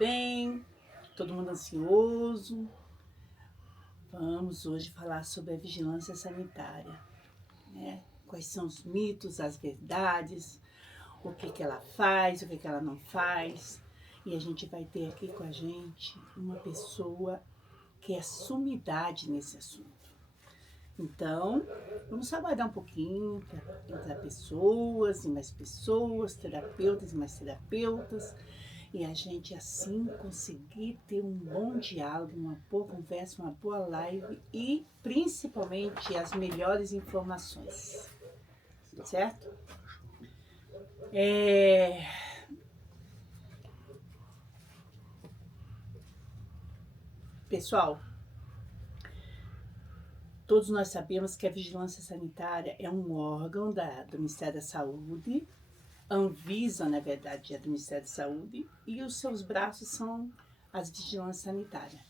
bem? Todo mundo ansioso? Vamos hoje falar sobre a vigilância sanitária, né? Quais são os mitos, as verdades, o que que ela faz, o que que ela não faz. E a gente vai ter aqui com a gente uma pessoa que é sumidade nesse assunto. Então, vamos aguardar um pouquinho para entrar pessoas e mais pessoas, terapeutas e mais terapeutas, e a gente assim conseguir ter um bom diálogo, uma boa conversa, uma boa live e principalmente as melhores informações, certo? Pessoal, todos nós sabemos que a vigilância sanitária é um órgão do Ministério da Saúde. Anvisa, na verdade, é do Ministério da Saúde, e os seus braços são as vigilâncias sanitárias.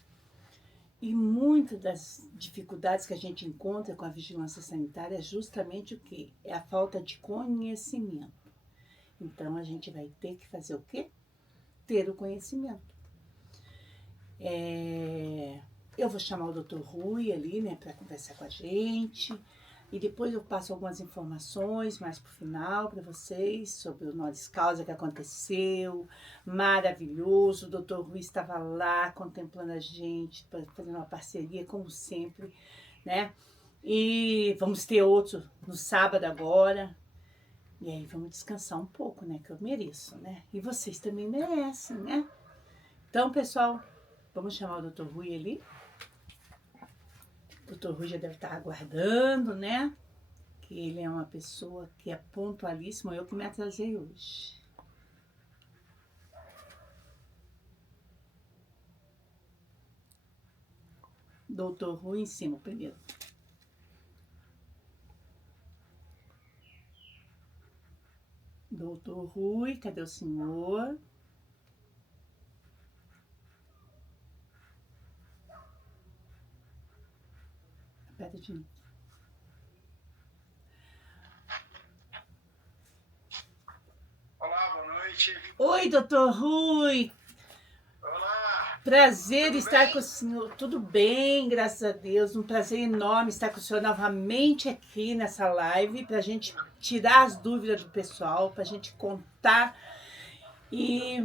E muitas das dificuldades que a gente encontra com a vigilância sanitária é justamente o quê? É a falta de conhecimento. Então, a gente vai ter que fazer o quê? Ter o conhecimento. Eu vou chamar o Dr. Rui ali, né, para conversar com a gente. E depois eu passo algumas informações mais pro final para vocês sobre o honoris causa que aconteceu. Maravilhoso, o Dr. Rui estava lá contemplando a gente, fazendo uma parceria, como sempre, né? E vamos ter outro no sábado agora. E aí vamos descansar um pouco, né? Que eu mereço, né? E vocês também merecem, né? Então, pessoal, vamos chamar o Dr. Rui ali. O Dr. Rui já deve estar aguardando, né? Que ele é uma pessoa que é pontualíssima, eu que me atrasei hoje. Doutor Rui em cima primeiro. Doutor Rui, cadê o senhor? Aperta de novo. Olá, boa noite. Oi, doutor Rui. Olá. Prazer Tudo estar bem? com o senhor. Tudo bem, graças a Deus. Um prazer enorme estar com o senhor novamente aqui nessa live para a gente tirar as dúvidas do pessoal, para a gente contar e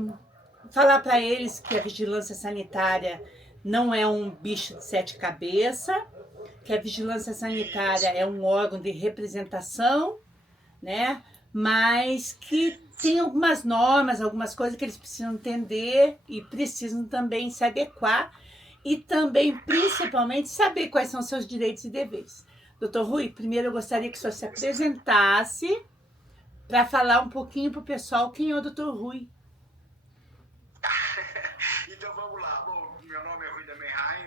falar para eles que a vigilância sanitária não é um bicho de sete cabeças, que a vigilância sanitária é um órgão de representação, né? Mas que tem algumas normas, algumas coisas que eles precisam entender e precisam também se adequar e também, principalmente, saber quais são seus direitos e deveres. Doutor Rui, primeiro eu gostaria que o senhor se apresentasse para falar um pouquinho para o pessoal quem é o doutor Rui. Então vamos lá. Bom, meu nome é Rui da Menraim,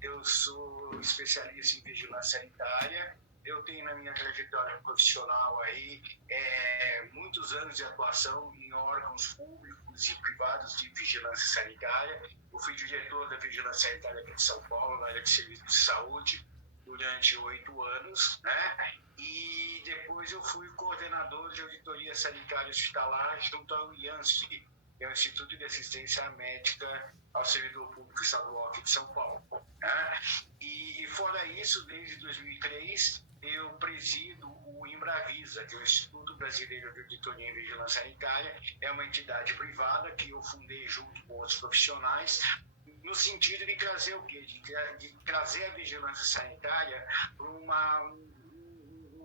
eu sou especialista em vigilância sanitária. Eu tenho na minha trajetória profissional aí muitos anos de atuação em órgãos públicos e privados de vigilância sanitária. Eu fui diretor da vigilância sanitária aqui de São Paulo, na área de serviço de saúde, durante 8 anos, né? E depois eu fui coordenador de auditoria sanitária hospitalar junto ao IANSP, que é o Instituto de Assistência Médica ao Servidor Público Estadual aqui de São Paulo. Né? E fora isso, desde 2003, eu presido o Imbravisa, que é o Instituto Brasileiro de Auditoria e Vigilância Sanitária. É uma entidade privada que eu fundei junto com outros profissionais, no sentido de trazer o quê? De trazer a vigilância sanitária para um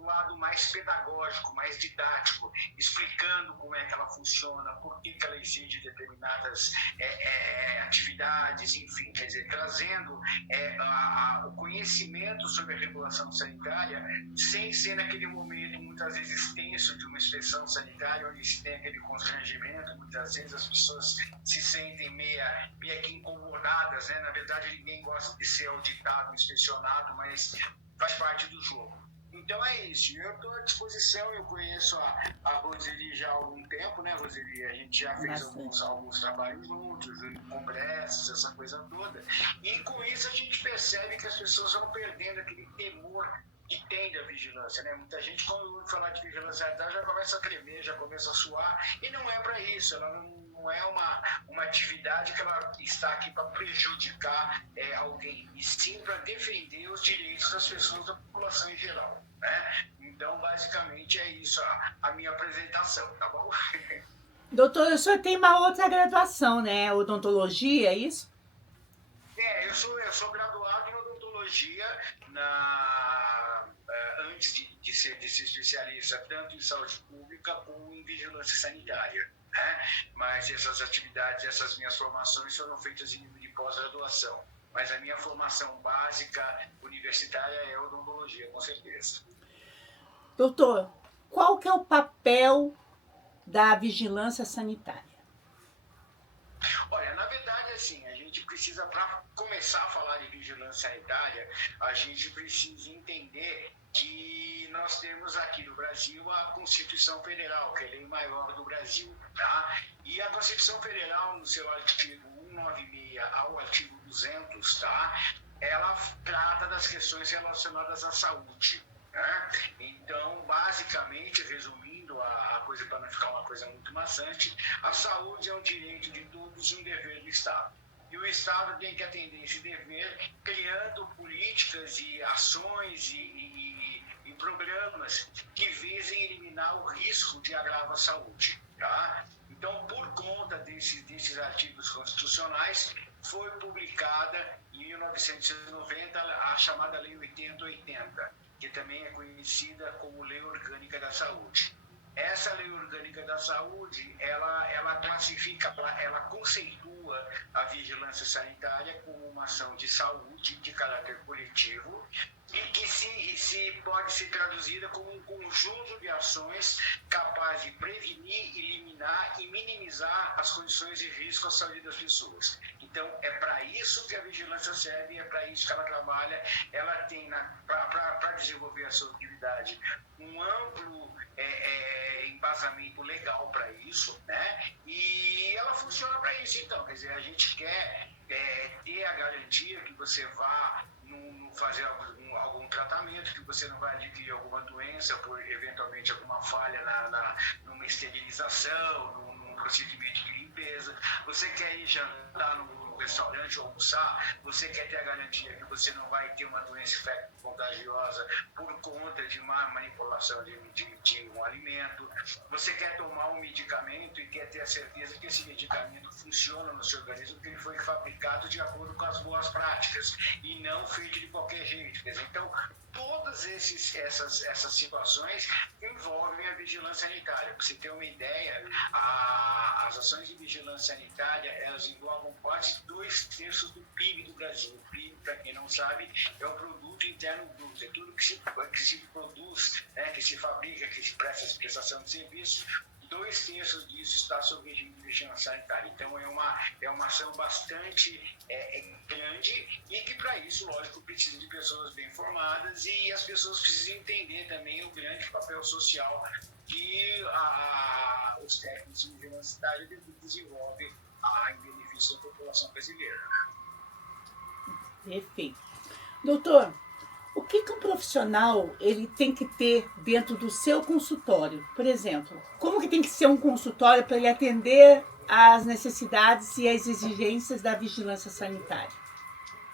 lado mais pedagógico, mais didático, explicando como é que ela funciona, por que ela exige determinadas atividades, enfim, quer dizer, trazendo o conhecimento sobre a regulação sanitária, sem ser naquele momento muitas vezes tenso de uma inspeção sanitária, onde se tem aquele constrangimento, muitas vezes as pessoas se sentem meia que incomodadas, né? Na verdade, ninguém gosta de ser auditado, inspecionado, mas faz parte do jogo. Então é isso, eu estou à disposição, eu conheço a Roseli já há algum tempo, né, Roseli? A gente já fez alguns trabalhos juntos, congressos, essa coisa toda. E com isso a gente percebe que as pessoas vão perdendo aquele temor que tem da vigilância, né? Muita gente, quando ouve falar de vigilância sanitária, já começa a tremer, já começa a suar, e não é para isso, ela não não é uma atividade que ela está aqui para prejudicar alguém, e sim para defender os direitos das pessoas, da população em geral, né? Então, basicamente, é isso a minha apresentação, tá bom? Doutor, o senhor tem uma outra graduação, né? Odontologia, é isso? Eu sou graduado em odontologia antes de ser especialista tanto em saúde pública como em vigilância sanitária, né? Mas essas atividades, essas minhas formações foram feitas em nível de pós-graduação. Mas a minha formação básica universitária é odontologia, com certeza. Doutor, qual que é o papel da vigilância sanitária? Olha, na verdade, assim, a gente precisa, para começar a falar de vigilância sanitária, a gente precisa entender que nós temos aqui no Brasil a Constituição Federal, que é a lei maior do Brasil, tá? E a Constituição Federal, no seu artigo 196 ao artigo 200, tá? Ela trata das questões relacionadas à saúde, né? Então, basicamente, resumindo a coisa, para não ficar uma coisa muito maçante, a saúde é um direito de todos e um dever do Estado. E o Estado tem que atender esse dever criando políticas e ações e programas que visem eliminar o risco de agravo à saúde, tá? Então, por conta desses artigos constitucionais, foi publicada em 1990 a chamada Lei 8080, que também é conhecida como Lei Orgânica da Saúde. Essa Lei Orgânica da Saúde, ela classifica, ela conceitua a vigilância sanitária como uma ação de saúde de caráter coletivo e que pode ser traduzida como um conjunto de ações capaz de prevenir, eliminar e minimizar as condições de risco à saúde das pessoas. Então, é para isso que a vigilância serve, é para isso que ela trabalha. Ela tem, para desenvolver a sua atividade, um amplo embasamento legal para isso, né? E ela funciona para isso, então. Quer dizer, a gente quer ter a garantia que você vá fazer algum tratamento, que você não vai adquirir alguma doença por, eventualmente, alguma falha numa esterilização, num procedimento de limpeza. Você quer ir jantar no restaurante ou almoçar, você quer ter a garantia que você não vai ter uma doença contagiosa por conta de má manipulação de um alimento. Você quer tomar um medicamento e quer ter a certeza que esse medicamento funciona no seu organismo, que ele foi fabricado de acordo com as boas práticas e não feito de qualquer jeito. Então, todas essas situações envolvem a vigilância sanitária. Para você ter uma ideia, as ações de vigilância sanitária, elas englobam quase 2/3 do PIB do Brasil. O PIB, para quem não sabe, é o Produto Interno Bruto. É tudo que se produz, né, que se fabrica, que se prestação de serviço. 2/3 disso está sob regime de vigilância sanitária. Então, é uma ação bastante grande e que, para isso, lógico, precisa de pessoas bem formadas e as pessoas precisam entender também o grande papel social que os técnicos de vigilância sanitária desenvolvem em benefício da população brasileira. Perfeito. Doutor, o que um profissional ele tem que ter dentro do seu consultório? Por exemplo, como que tem que ser um consultório para ele atender às necessidades e às exigências da vigilância sanitária?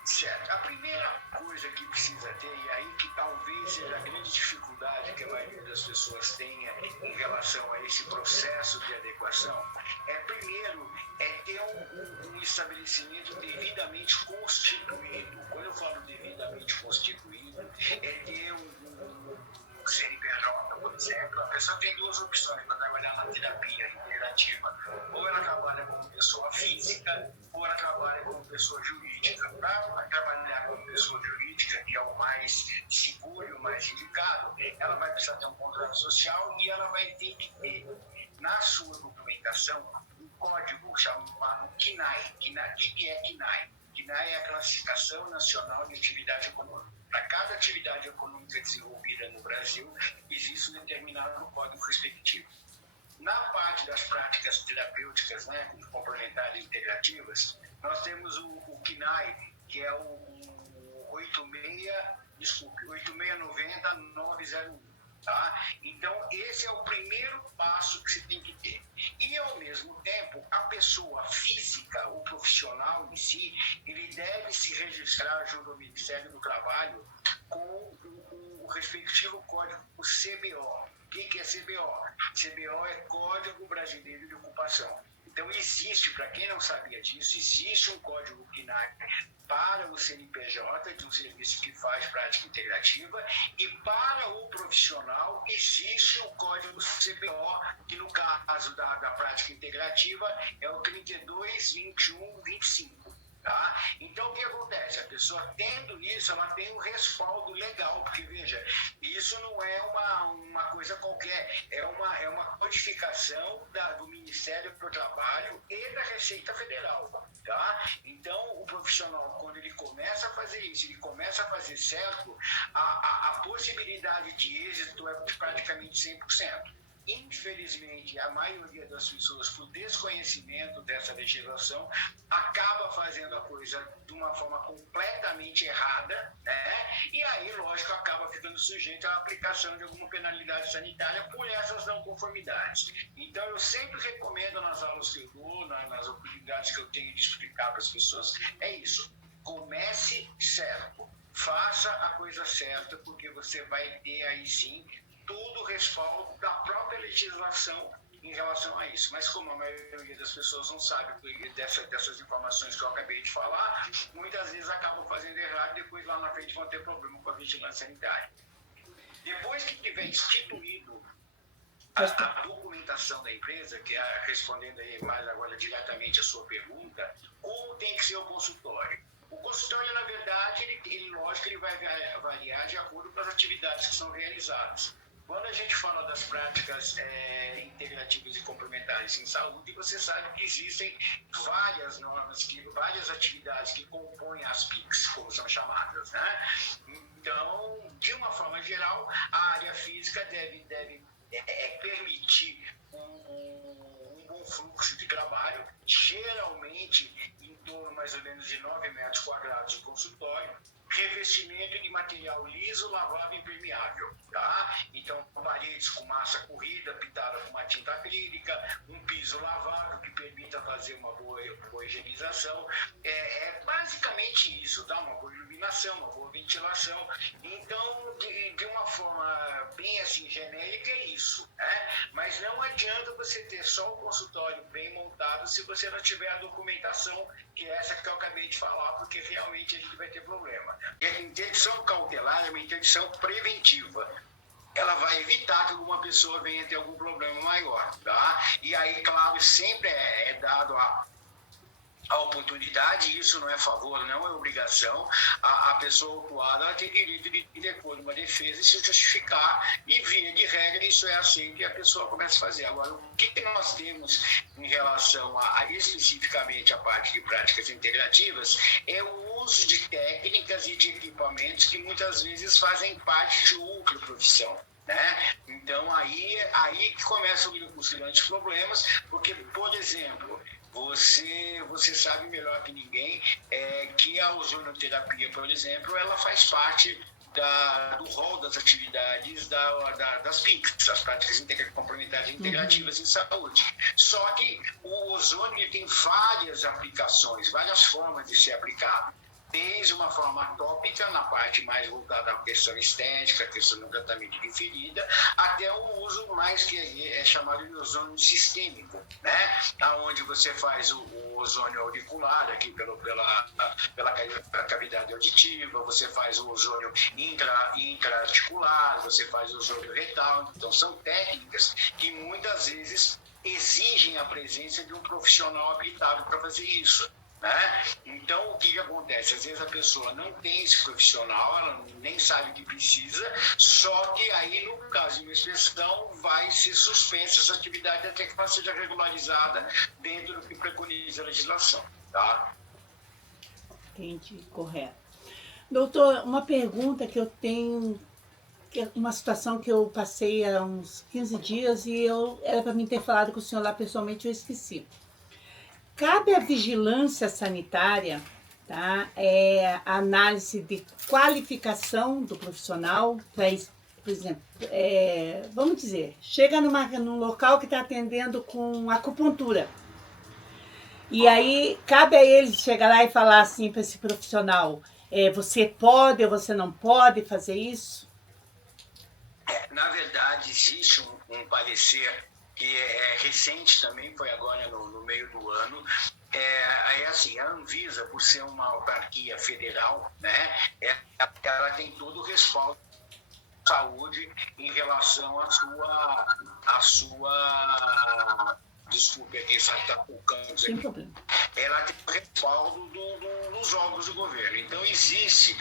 Certo. A primeira coisa que precisa ter, e aí que talvez seja a grande dificuldade que a maioria das pessoas tenha em relação a esse processo de adequação, primeiro, ter um estabelecimento devidamente constituído. Quando eu falo devidamente constituído, é ter um CNPJ, por exemplo. A pessoa tem duas opções para trabalhar na terapia integrativa. Ou ela trabalha como pessoa física, ou ela trabalha como pessoa jurídica. Para trabalhar como pessoa jurídica, que é o mais seguro e o mais indicado, ela vai precisar ter um contrato social e ela vai ter que ter na sua documentação um código chamado KNAI. O que é KNAI? KNAI é a Classificação Nacional de Atividade Econômica. Para cada atividade econômica desenvolvida no Brasil, existe um determinado código respectivo. Na parte das práticas terapêuticas, né, complementares integrativas, nós temos o KNAI, que é o 8690-901. Tá? Então, esse é o primeiro passo que você tem que ter. E, ao mesmo tempo, a pessoa si, ele deve se registrar junto ao Ministério do Trabalho com o respectivo código, o CBO. O que é CBO? CBO é Código Brasileiro de Ocupação. Então, existe, para quem não sabia disso, existe um código PNAE para o CNPJ, de um serviço que faz prática integrativa, e para o profissional existe o código CBO, que no caso da prática integrativa é o 32.21.25. Tá? Então, o que acontece? A pessoa tendo isso, ela tem um respaldo legal, porque, veja, isso não é uma coisa qualquer, é uma codificação do Ministério do Trabalho e da Receita Federal. Tá? Então, o profissional, quando ele começa a fazer isso, ele começa a fazer certo, a possibilidade de êxito é praticamente 100%. Infelizmente, a maioria das pessoas, por desconhecimento dessa legislação, acaba fazendo a coisa de uma forma completamente errada, né? E aí, lógico, acaba ficando sujeito à aplicação de alguma penalidade sanitária por essas não conformidades. Então, eu sempre recomendo nas aulas que eu dou, nas oportunidades que eu tenho de explicar para as pessoas, é isso. Comece certo. Faça a coisa certa, porque você vai ter aí sim todo o respaldo da própria legislação em relação a isso. Mas como a maioria das pessoas não sabe dessas informações que eu acabei de falar, muitas vezes acabam fazendo errado e depois lá na frente vão ter problema com a vigilância sanitária. Depois que tiver instituído a documentação da empresa, que é respondendo aí mais agora diretamente a sua pergunta, como tem que ser o consultório? O consultório, na verdade, lógico, ele vai avaliar de acordo com as atividades que são realizadas. Quando a gente fala das práticas integrativas e complementares em saúde, você sabe que existem várias normas, várias atividades que compõem as PICs, como são chamadas, né? Então, de uma forma geral, a área física deve permitir um bom fluxo de trabalho, geralmente em torno mais ou menos de 9 metros quadrados de consultório, revestimento de material liso, lavável e impermeável, tá? Então, paredes com massa corrida, pintada com uma tinta acrílica, um piso lavável que permita fazer uma boa higienização. É basicamente isso, tá? Uma boa iluminação, uma boa ventilação. Então, de uma forma bem assim genérica, é isso, né? Mas não adianta você ter só o consultório bem montado se você não tiver a documentação, que é essa que eu acabei de falar, porque realmente a gente vai ter problema. E a interdição cautelar é uma interdição preventiva. Ela vai evitar que alguma pessoa venha ter algum problema maior, tá? E aí, claro, sempre é dado a oportunidade, isso não é favor, não é obrigação, a pessoa autuada tem direito de depor uma defesa e se justificar, e via de regra isso é aceito e a pessoa começa a fazer. Agora, o que nós temos em relação especificamente a parte de práticas integrativas é o uso de técnicas e de equipamentos que muitas vezes fazem parte de outra profissão. Né? Então, aí que começam os grandes problemas, porque, por exemplo, você sabe melhor que ninguém que a ozonoterapia, por exemplo, ela faz parte do rol das atividades das PICs, as práticas complementares integrativas em saúde. Só que o ozônio ele tem várias aplicações, várias formas de ser aplicado. Desde uma forma tópica, na parte mais voltada à questão estética, questão do tratamento de ferida, até um uso mais que é chamado de ozônio sistêmico, né? Onde você faz o ozônio auricular, aqui pela cavidade auditiva, você faz o ozônio intraarticular, você faz o ozônio retal. Então, são técnicas que muitas vezes exigem a presença de um profissional habilitado para fazer isso. Né? Então, o que acontece? Às vezes a pessoa não tem esse profissional, ela nem sabe que precisa, só que aí, no caso de uma inspeção, vai ser suspensa essa atividade até que ela seja regularizada dentro do que preconiza a legislação. Tá? Entendi, correto. Doutor, uma pergunta que eu tenho, uma situação que eu passei há uns 15 dias e era para mim ter falado com o senhor lá pessoalmente, eu esqueci. Cabe à vigilância sanitária, tá? A análise de qualificação do profissional, por exemplo, vamos dizer, chega num local que está atendendo com acupuntura. E aí, cabe a ele chegar lá e falar assim para esse profissional, você pode ou você não pode fazer isso? Na verdade, existe um parecer que é recente também, foi agora no meio do ano. É assim, a Anvisa, por ser uma autarquia federal, né, ela tem todo o respaldo da saúde em relação à sua desculpe aqui, está focando Sem problema. Ela tem o respaldo dos órgãos do governo. Então, existe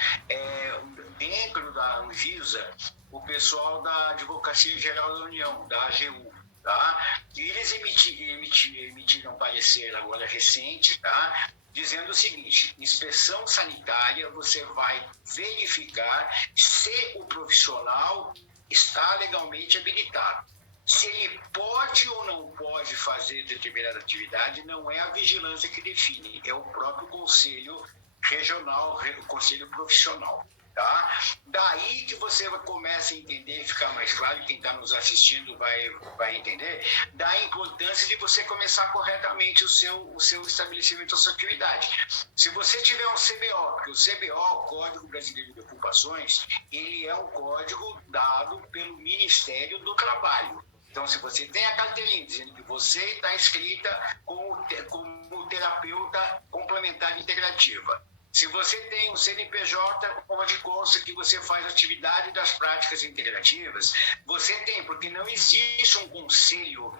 dentro da Anvisa o pessoal da Advocacia Geral da União, da AGU. Tá? E eles emitiram um parecer agora recente, tá? Dizendo o seguinte: inspeção sanitária, você vai verificar se o profissional está legalmente habilitado. Se ele pode ou não pode fazer determinada atividade, não é a vigilância que define, é o próprio conselho regional, o conselho profissional. Tá? Daí que você começa a entender, ficar mais claro, quem está nos assistindo vai entender, da importância de você começar corretamente o seu estabelecimento, a sua atividade. Se você tiver um CBO, porque o CBO, o Código Brasileiro de Ocupações, ele é um código dado pelo Ministério do Trabalho. Então, se você tem a carteirinha dizendo que você está inscrita como terapeuta complementar integrativa, se você tem um CNPJ onde consta que você faz atividade das práticas integrativas, você tem, porque não existe um conselho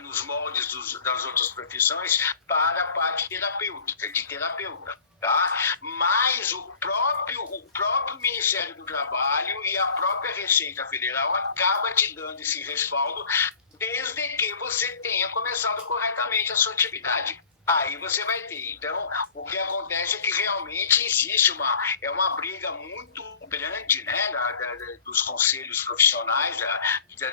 nos moldes das outras profissões para a parte terapêutica, de terapeuta. Tá? Mas o próprio Ministério do Trabalho e a própria Receita Federal acaba te dando esse respaldo desde que você tenha começado corretamente a sua atividade. Aí você vai ter. Então, o que acontece é que realmente existe uma briga muito grande, né, dos conselhos profissionais,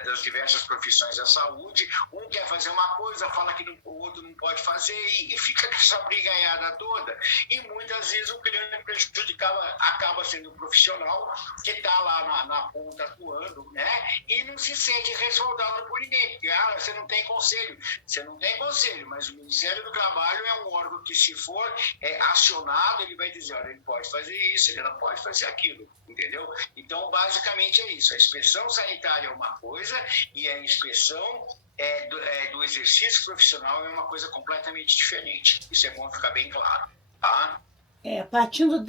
das diversas profissões da saúde. Um quer fazer uma coisa, fala que o outro não pode fazer e fica essa brigaiada toda. E muitas vezes o grande prejudicado acaba sendo o profissional que está lá na ponta atuando, né, e não se sente respaldado por ninguém. Porque você não tem conselho. Você não tem conselho, mas o Ministério do Trabalho é um órgão que, se for acionado, ele vai dizer, olha, ele pode fazer isso, ele não pode fazer aquilo, entendeu? Então, basicamente é isso. A inspeção sanitária é uma coisa e a inspeção do exercício profissional é uma coisa completamente diferente. Isso é bom ficar bem claro, tá? Partindo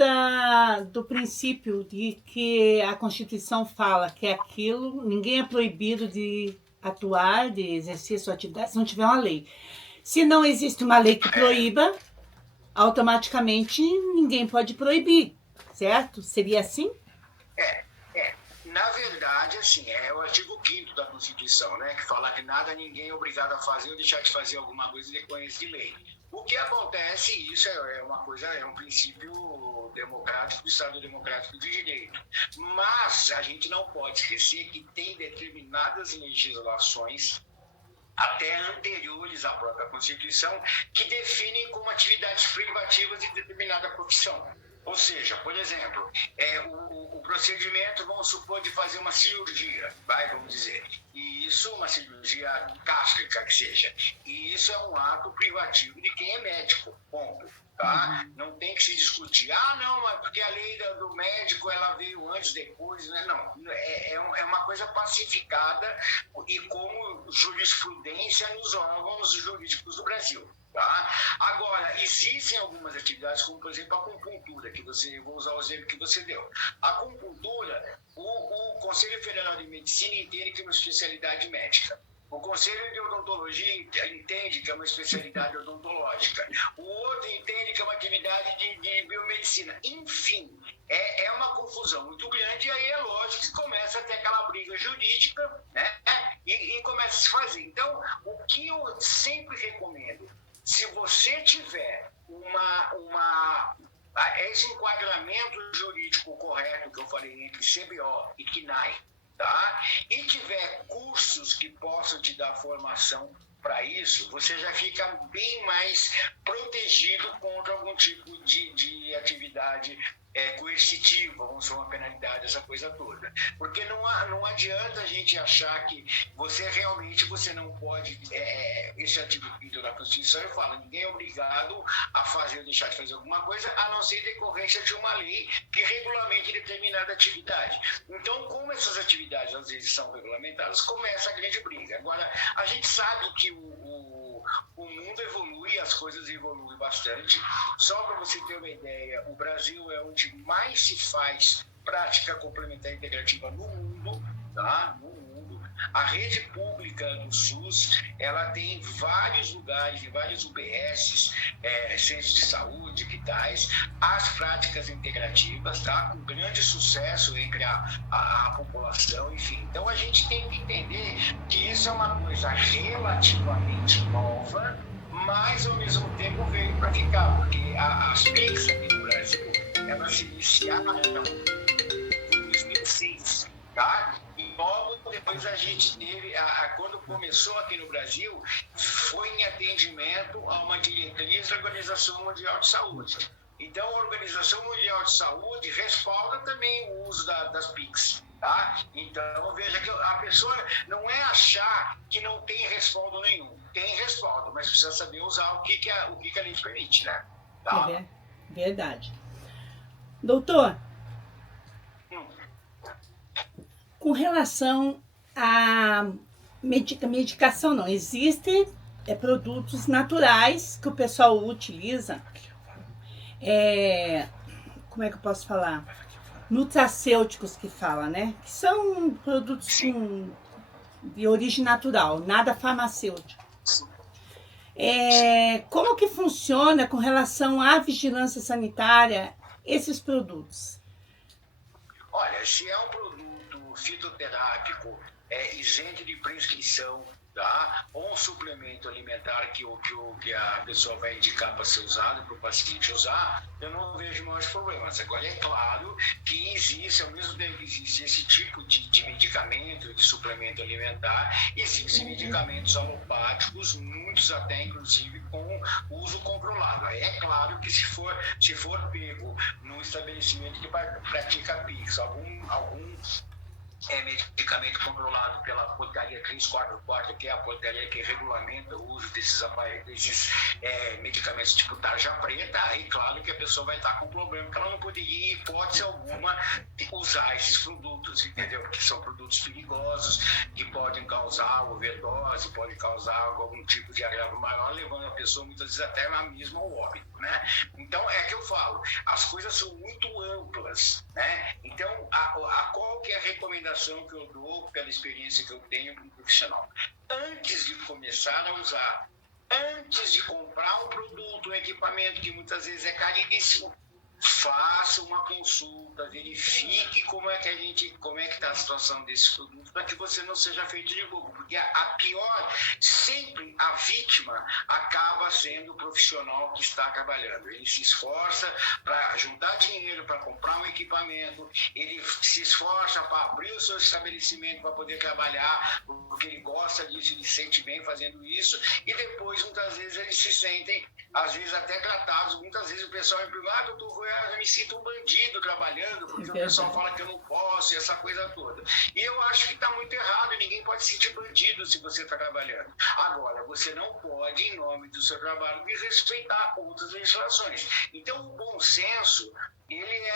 do princípio de que a Constituição fala que aquilo, ninguém é proibido de atuar, de exercer sua atividade, se não tiver uma lei. Se não existe uma lei que proíba, automaticamente ninguém pode proibir, certo? Seria assim? Na verdade, assim, é o artigo 5º da Constituição, né, que fala que nada ninguém é obrigado a fazer ou deixar de fazer alguma coisa de decorrência de lei. O que acontece, isso é um princípio democrático do Estado Democrático de Direito. Mas a gente não pode esquecer que tem determinadas legislações até anteriores à própria Constituição, que definem como atividades privativas de determinada profissão. Ou seja, por exemplo, o procedimento, vamos supor, de fazer uma cirurgia, vamos dizer, e isso, uma cirurgia gástrica que seja, e isso é um ato privativo de quem é médico, ponto. Tá? Não tem que se discutir, não, mas porque a lei do médico ela veio antes, depois, né? Não, é uma coisa pacificada e como jurisprudência nos órgãos jurídicos do Brasil. Tá? Agora, existem algumas atividades, como por exemplo a acupuntura, vou usar o exemplo que você deu. A acupuntura, o Conselho Federal de Medicina entende que é uma especialidade médica. O Conselho de Odontologia entende que é uma especialidade odontológica. O outro entende que é uma atividade de biomedicina. Enfim, é uma confusão muito grande e aí é lógico que começa a ter aquela briga jurídica, né? E começa a se fazer. Então, o que eu sempre recomendo, se você tiver esse enquadramento jurídico correto que eu falei entre CBO e CNAE, tá? E tiver cursos que possam te dar formação para isso, você já fica bem mais protegido contra algum tipo de atividade coercitiva, vamos fazer uma penalidade, essa coisa toda. Porque não adianta a gente achar que você não pode, esse artigo 5º da Constituição fala, ninguém é obrigado a fazer ou deixar de fazer alguma coisa, a não ser em decorrência de uma lei que regulamente determinada atividade. Então, como essas atividades às vezes são regulamentadas, começa a grande briga. Agora, a gente sabe que o mundo evolui, as coisas evoluem bastante. Só para você ter uma ideia, o Brasil é onde mais se faz prática complementar integrativa no mundo, tá? No mundo. A rede pública do SUS, ela tem vários lugares, vários UBSs, centros de saúde, hospitais, as práticas integrativas, tá? Com grande sucesso entre a população, enfim. Então a gente tem que entender que isso é uma coisa relativamente nova, mas ao mesmo tempo veio para ficar, porque as PICs aqui no Brasil, elas se iniciaram em 2006, tá? E logo depois a gente teve, quando começou aqui no Brasil, foi em atendimento a uma diretriz da Organização Mundial de Saúde. Então a Organização Mundial de Saúde respalda também o uso das PICs. Tá? Então, veja que a pessoa não é achar que não tem respaldo nenhum. Tem respaldo, mas precisa saber usar o que a lei permite, né? Tá? É verdade. Doutor, com relação à medicação, não. Existem produtos naturais que o pessoal utiliza. Como é que eu posso falar? Nutracêuticos que fala, né? Que são produtos de origem natural, nada farmacêutico. Como que funciona com relação à vigilância sanitária esses produtos? Olha, se é um produto fitoterápico, isento de prescrição, tá? Ou um suplemento alimentar que a pessoa vai indicar para ser usado, para o paciente usar, eu não vejo maiores problemas. Agora, é claro que existe, ao mesmo tempo que existe esse tipo de medicamento, de suplemento alimentar, existem medicamentos alopáticos, muitos até inclusive com uso controlado. Aí é claro que se for pego num estabelecimento que pratica PICS, algum medicamento controlado pela portaria 344, que é a portaria que regulamenta o uso desses medicamentos tipo tarja preta, aí claro que a pessoa vai estar com problema, que ela não poderia, em hipótese alguma, usar esses produtos, entendeu? Porque são produtos perigosos, que podem causar overdose, podem causar algum tipo de agravo maior, levando a pessoa muitas vezes até mesmo ao óbito, né? Então, é que eu falo, as coisas são muito amplas, né? Então, qual que é a recomendação que eu dou pela experiência que eu tenho como profissional? Antes de começar a usar, antes de comprar um produto, um equipamento que muitas vezes é caríssimo, faça uma consulta, verifique como é que está a situação desse produto, para que você não seja feito de bobo, porque sempre a vítima acaba sendo o profissional que está trabalhando. Ele se esforça para juntar dinheiro para comprar um equipamento, ele se esforça para abrir o seu estabelecimento para poder trabalhar, porque ele gosta disso, ele se sente bem fazendo isso, e depois muitas vezes eles se sentem, às vezes até tratados, muitas vezes o pessoal me pergunta, doutor, eu me sinto um bandido trabalhando, porque o pessoal fala que eu não posso, e essa coisa toda. E eu acho que está muito errado, ninguém pode se sentir bandido se você está trabalhando. Agora, você não pode, em nome do seu trabalho, desrespeitar outras legislações. Então, o bom senso, ele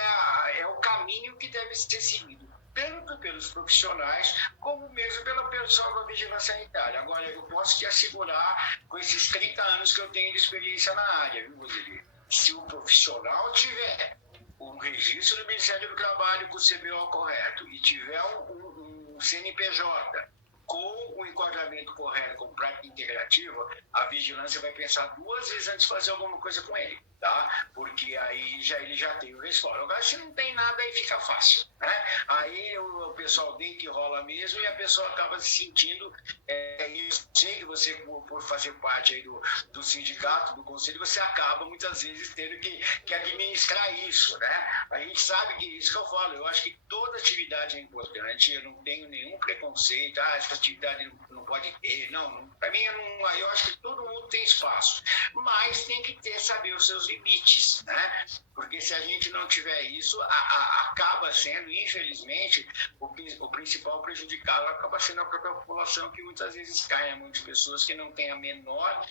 é o caminho que deve ser seguido, tanto pelos profissionais, como mesmo pela pessoa da vigilância sanitária. Agora, eu posso te assegurar, com esses 30 anos que eu tenho de experiência na área, viu, Roseli? Se o profissional tiver um registro do Ministério do Trabalho com o CBO correto e tiver um CNPJ com o enquadramento correto, com prática integrativa, a vigilância vai pensar 2 vezes antes de fazer alguma coisa com ele, tá? Porque aí ele já tem o respaldo. Agora, se não tem nada, aí fica fácil, né? Aí o pessoal deita e rola mesmo e a pessoa acaba se sentindo, eu sei que você, por fazer parte aí do sindicato, do conselho, você acaba muitas vezes tendo que administrar isso, né? A gente sabe que isso que eu falo, eu acho que toda atividade é importante, eu não tenho nenhum preconceito, essa atividade não pode ter, não, para mim, eu acho que todo mundo tem espaço. Mas tem que saber os seus limites, né? Porque se a gente não tiver isso, acaba sendo, infelizmente, o principal prejudicado acaba sendo a própria população, que muitas vezes cai em muitas pessoas que não têm a menor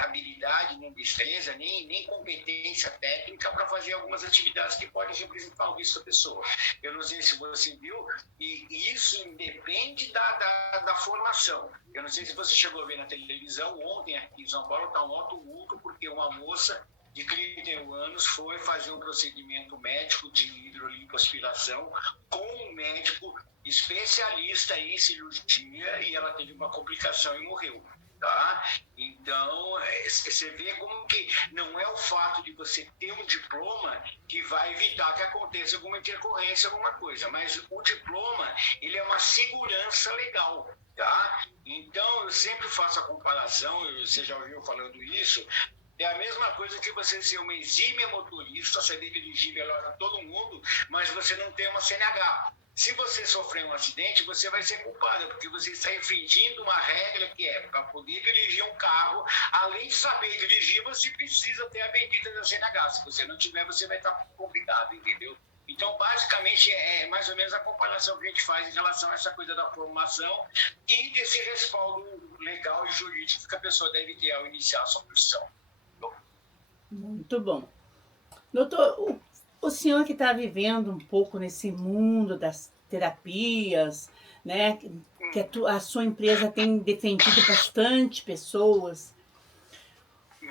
habilidade, nem destreza, nem competência técnica para fazer algumas atividades que podem representar o risco da pessoa. Eu não sei se você viu, e isso independe da formação. Eu não sei se você chegou a ver na televisão, ontem aqui em São Paulo está um tumulto porque uma moça de 31 anos foi fazer um procedimento médico de hidrolipoaspiração com um médico especialista em cirurgia e ela teve uma complicação e morreu. Tá? Então, você vê como que não é o fato de você ter um diploma que vai evitar que aconteça alguma intercorrência, alguma coisa, mas o diploma, ele é uma segurança legal. Tá? Então, eu sempre faço a comparação, você já ouviu falando isso, é a mesma coisa que você ser uma exímia motorista, saber dirigir melhor que todo mundo, mas você não tem uma CNH. Se você sofrer um acidente, você vai ser culpado, porque você está infringindo uma regra que é para poder dirigir um carro, além de saber dirigir, você precisa ter a bendita da CNH. Se você não tiver, você vai estar complicado, entendeu? Então, basicamente, é mais ou menos a comparação que a gente faz em relação a essa coisa da formação e desse respaldo legal e jurídico que a pessoa deve ter ao iniciar a sua profissão. Muito bom. Doutor, o senhor que está vivendo um pouco nesse mundo das terapias, né, que a sua empresa tem defendido bastante pessoas,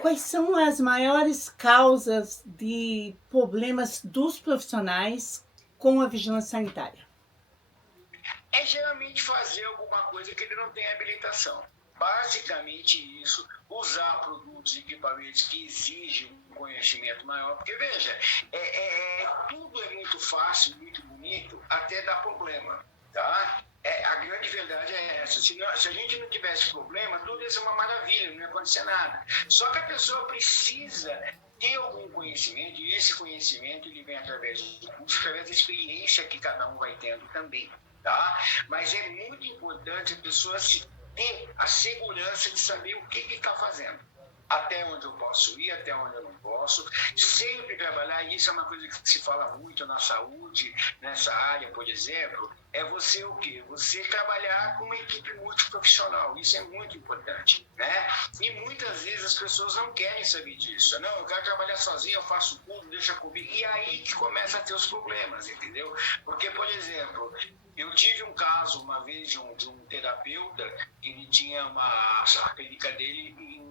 quais são as maiores causas de problemas dos profissionais com a vigilância sanitária? É geralmente fazer alguma coisa que ele não tem habilitação. Basicamente isso, usar produtos e equipamentos que exigem um conhecimento maior, porque veja, tudo é muito fácil, muito bonito, até dar problema, tá? A grande verdade é essa, se a gente não tivesse problema, tudo ia ser uma maravilha, não ia acontecer nada. Só que a pessoa precisa ter algum conhecimento, e esse conhecimento ele vem através do curso, através da experiência que cada um vai tendo também, tá? Mas é muito importante a pessoa ter a segurança de saber o que está fazendo. Até onde eu posso ir, até onde eu não posso. Sempre trabalhar, e isso é uma coisa que se fala muito na saúde, nessa área, por exemplo, é você o quê? Você trabalhar com uma equipe multiprofissional. Isso é muito importante, né? E muitas vezes as pessoas não querem saber disso. Não, eu quero trabalhar sozinho, eu faço tudo, deixa comigo. E aí que começa a ter os problemas, entendeu? Porque, por exemplo, eu tive um caso uma vez de um terapeuta, ele tinha a clínica dele em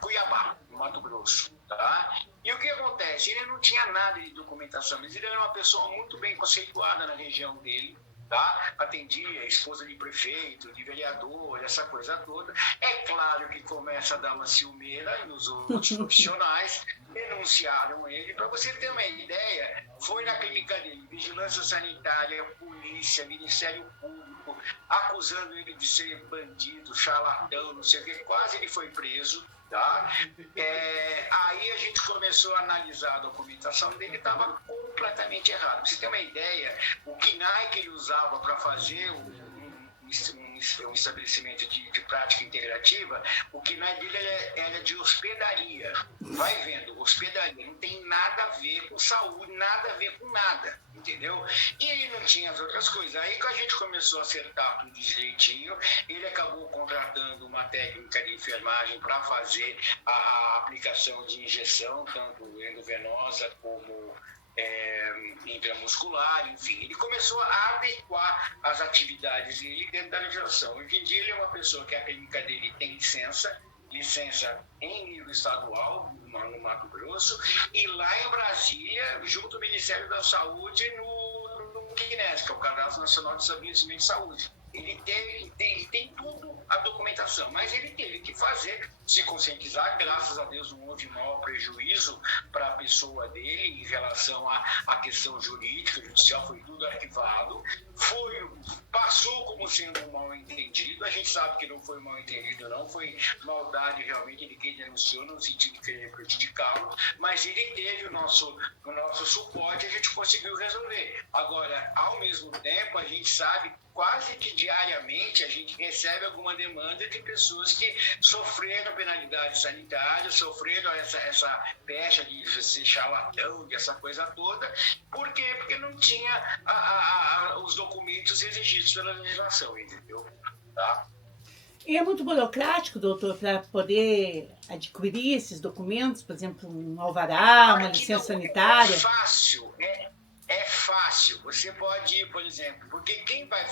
Cuiabá, no Mato Grosso, tá? E o que acontece? Ele não tinha nada de documentação, mas ele era uma pessoa muito bem conceituada na região dele, tá? Atendia a esposa de prefeito, de vereador, essa coisa toda. É claro que começa a dar uma ciumeira nos outros profissionais, denunciaram ele. Para você ter uma ideia, foi na clínica dele, vigilância sanitária, polícia, Ministério Público, acusando ele de ser bandido, charlatão, não sei o que, quase ele foi preso. Tá? Aí a gente começou a analisar a documentação dele, estava completamente errado. Pra você ter uma ideia, o KNAI que ele usava para fazer um estabelecimento de prática integrativa, o KNAI dele era de hospedaria. Vai vendo, hospedaria não tem nada a ver com saúde, nada a ver com nada, entendeu? E ele não tinha as outras coisas. Aí que a gente começou a acertar tudo direitinho, ele acabou contratando uma técnica de enfermagem para fazer a aplicação de injeção, tanto endovenosa como intramuscular, enfim. Ele começou a adequar as atividades dele dentro da legislação. Hoje em dia ele é uma pessoa que a clínica dele tem licença em nível estadual, no Mato Grosso, e lá em Brasília, junto ao Ministério da Saúde, no CNES, que é o Cadastro Nacional de Estabelecimento de Saúde. Ele tem tudo a documentação, mas ele teve que fazer, se conscientizar, graças a Deus não houve maior prejuízo para a pessoa dele em relação à questão jurídica, judicial, foi tudo arquivado, passou como sendo um mal entendido, a gente sabe que não foi mal entendido não, foi maldade realmente de quem denunciou, no sentido de querer prejudicá-lo, mas ele teve o nosso suporte e a gente conseguiu resolver. Agora, ao mesmo tempo, a gente sabe quase que diariamente a gente recebe alguma demanda de pessoas que sofreram penalidade sanitária, sofreram essa pecha de ser charlatão, essa coisa toda. Por quê? Porque não tinha os documentos exigidos pela legislação, entendeu? Tá? E é muito burocrático, doutor, para poder adquirir esses documentos, por exemplo, um alvará, uma licença sanitária? É fácil, é fácil. Você pode ir, por exemplo, porque quem vai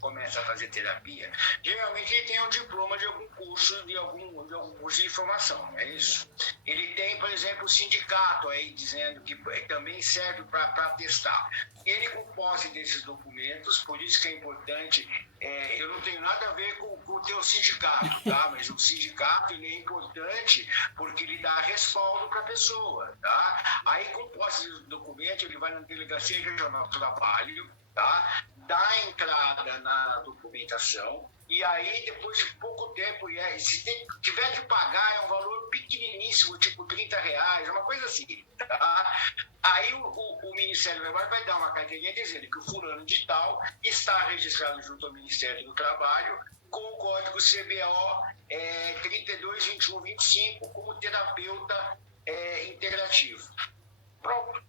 começa a fazer terapia, geralmente ele tem um diploma de algum curso, de algum curso de informação, não é isso? Ele tem, por exemplo, o sindicato aí dizendo que também serve para testar. Ele, com posse desses documentos, por isso que é importante, eu não tenho nada a ver com o teu sindicato, tá? Mas o sindicato, ele é importante porque ele dá respaldo para a pessoa, tá? Aí, com posse do documento, ele vai na Delegacia Regional do Trabalho, tá? Dá entrada na documentação, e aí, depois de pouco tempo, se tiver que pagar, é um valor pequeniníssimo, tipo R$30, uma coisa assim, tá? Aí o Ministério do Trabalho vai dar uma carteirinha dizendo que o fulano de tal está registrado junto ao Ministério do Trabalho com o código CBO 322125 como terapeuta integrativo. Pronto.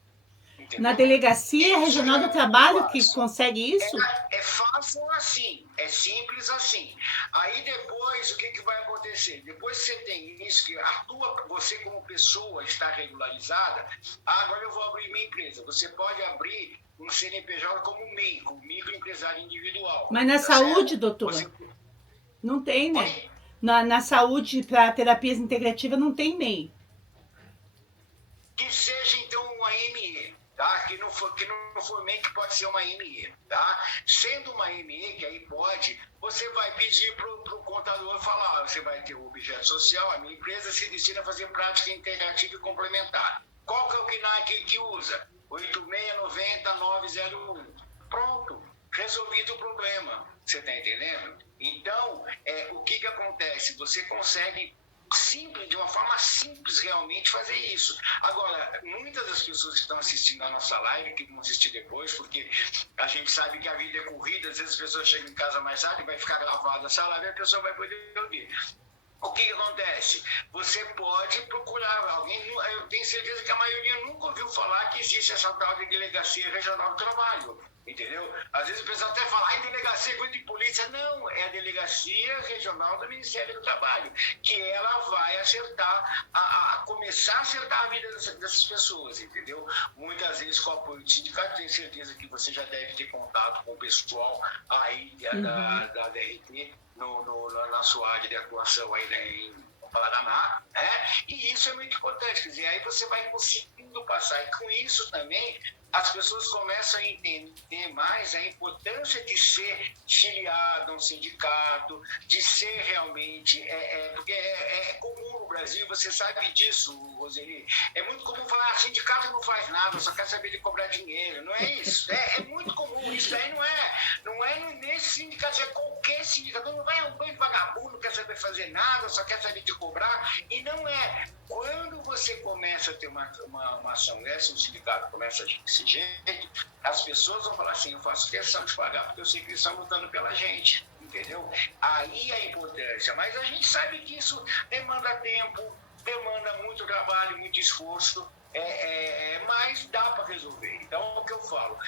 Entendeu? Na Delegacia Regional do Trabalho que consegue isso? É fácil assim, é simples assim. Aí depois, o que vai acontecer? Depois que você tem isso, que você como pessoa está regularizada, agora eu vou abrir minha empresa. Você pode abrir um CNPJ como MEI, como microempresário individual. Mas na saúde, doutor? Não tem, né? Na saúde, para terapias integrativas, não tem MEI. Que seja, então, uma ME. Tá? Que não for MEI, que pode ser uma ME. Tá? Sendo uma ME, que aí pode, você vai pedir para o contador falar, você vai ter o objeto social, a minha empresa se destina a fazer prática integrativa e complementar. Qual que é o PNAE que usa? 8690-901. Pronto, resolvido o problema. Você está entendendo? Então, o que acontece? Você consegue de uma forma simples realmente fazer isso. Agora, muitas das pessoas que estão assistindo a nossa live, que vão assistir depois, porque a gente sabe que a vida é corrida, às vezes as pessoas chegam em casa mais tarde, vai ficar gravada essa live e a pessoa vai poder ouvir. O que acontece? Você pode procurar alguém, eu tenho certeza que a maioria nunca ouviu falar que existe essa tal de Delegacia Regional do Trabalho. Entendeu? Às vezes o pessoal até fala, delegacia, coisa de polícia. Não, é a Delegacia Regional do Ministério do Trabalho, que ela vai acertar, começar a acertar a vida dessas pessoas, entendeu? Muitas vezes com o apoio do sindicato, tenho certeza que você já deve ter contato com o pessoal aí da DRT, na sua área de atuação aí, né, em Paraná, né? E isso é muito importante, quer dizer, aí você vai conseguindo passar, e com isso também as pessoas começam a entender mais a importância de ser filiado a um sindicato, de ser realmente, porque é comum no Brasil, você sabe disso, Roseli, é muito comum falar, sindicato não faz nada, só quer saber de cobrar dinheiro, não é isso, é muito comum, isso daí não é nesse sindicato, é qualquer sindicato, não é um bando de vagabundo, não quer saber fazer nada, só quer saber de cobrar, e não é. Quando você começa a ter uma ação dessa, um sindicato começa a desse jeito, as pessoas vão falar assim, eu faço questão de pagar, porque eu sei que eles estão lutando pela gente, entendeu? Aí a importância, mas a gente sabe que isso demanda tempo, demanda muito trabalho, muito esforço, mas dá para resolver. Então, é o que eu falo,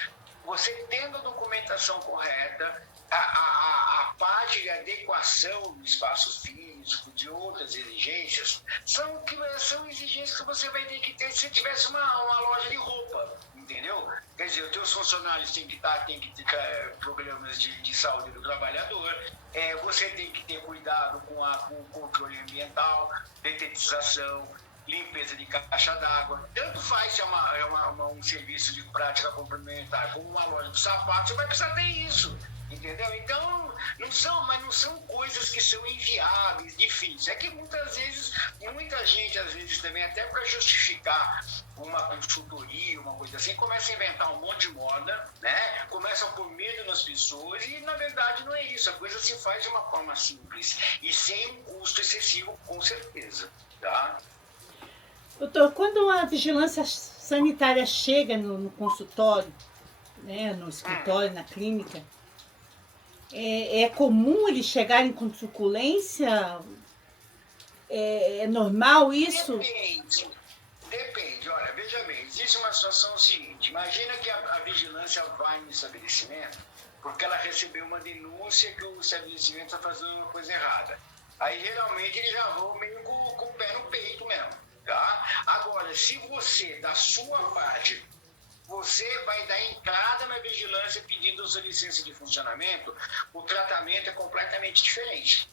você tendo a documentação correta, a parte de adequação do espaço físico, de outras exigências, são exigências que você vai ter que ter se tivesse uma loja de roupa, entendeu? Quer dizer, os teus funcionários têm que ter problemas de saúde do trabalhador, você tem que ter cuidado com o controle ambiental, detetização, limpeza de caixa d'água. Tanto faz se é um serviço de prática complementar como uma loja de sapatos, você vai precisar ter isso. Entendeu? Então, não são coisas que são inviáveis, difíceis. É que muitas vezes, muita gente, às vezes também, até para justificar uma consultoria, uma coisa assim, começa a inventar um monte de moda, né? Começa a pôr medo nas pessoas e, na verdade, não é isso. A coisa se faz de uma forma simples e sem um custo excessivo, com certeza, tá? Doutor, quando a vigilância sanitária chega no consultório, né, no escritório, na clínica, É comum eles chegarem com truculência? É normal isso? Depende. Olha, veja bem, existe uma situação seguinte. Imagina que a vigilância vai no estabelecimento porque ela recebeu uma denúncia que o estabelecimento está fazendo uma coisa errada. Aí, geralmente, eles já vão meio com o pé no peito mesmo, tá? Agora, se você, da sua parte, você vai dar entrada na vigilância pedindo sua licença de funcionamento, o tratamento é completamente diferente.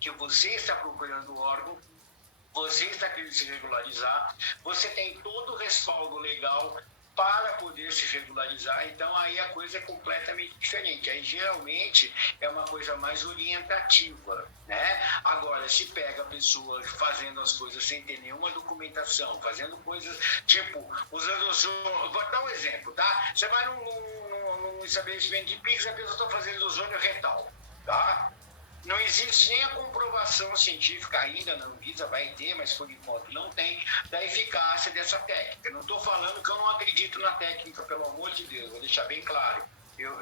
Que você está procurando o órgão, você está querendo se regularizar, você tem todo o respaldo legal para poder se regularizar, então aí a coisa é completamente diferente. Aí geralmente é uma coisa mais orientativa, né? Agora, se pega a pessoa fazendo as coisas sem ter nenhuma documentação, fazendo coisas tipo, usando o ozônio, vou dar um exemplo, tá? Você vai num estabelecimento de Pix, a pessoa está fazendo ozônio retal, tá? Não existe nem a comprovação científica ainda, na Anvisa vai ter, mas por enquanto não tem, da eficácia dessa técnica. Não estou falando que eu não acredito na técnica, pelo amor de Deus, vou deixar bem claro. Eu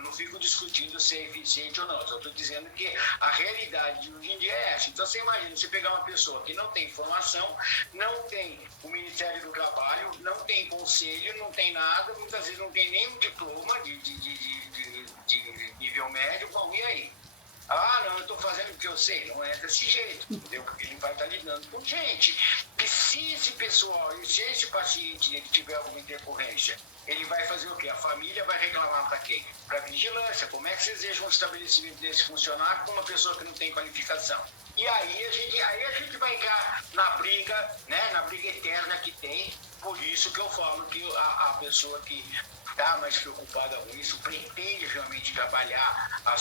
não fico discutindo se é eficiente ou não, só estou dizendo que a realidade de hoje em dia é essa. Então você imagina, você pegar uma pessoa que não tem formação, não tem o Ministério do Trabalho, não tem conselho, não tem nada, muitas vezes não tem nem um diploma de nível médio, bom, e aí? Ah, não, eu estou fazendo o que eu sei. Não é desse jeito, entendeu? Porque ele vai estar lidando com gente. E se esse pessoal, se esse paciente ele tiver alguma intercorrência, ele vai fazer o quê? A família vai reclamar para quem? Para a vigilância. Como é que vocês deixam um estabelecimento desse funcionar com uma pessoa que não tem qualificação? E aí a gente vai entrar na briga, né? Na briga eterna que tem. Por isso que eu falo que a pessoa que está mais preocupada com isso, pretende realmente trabalhar na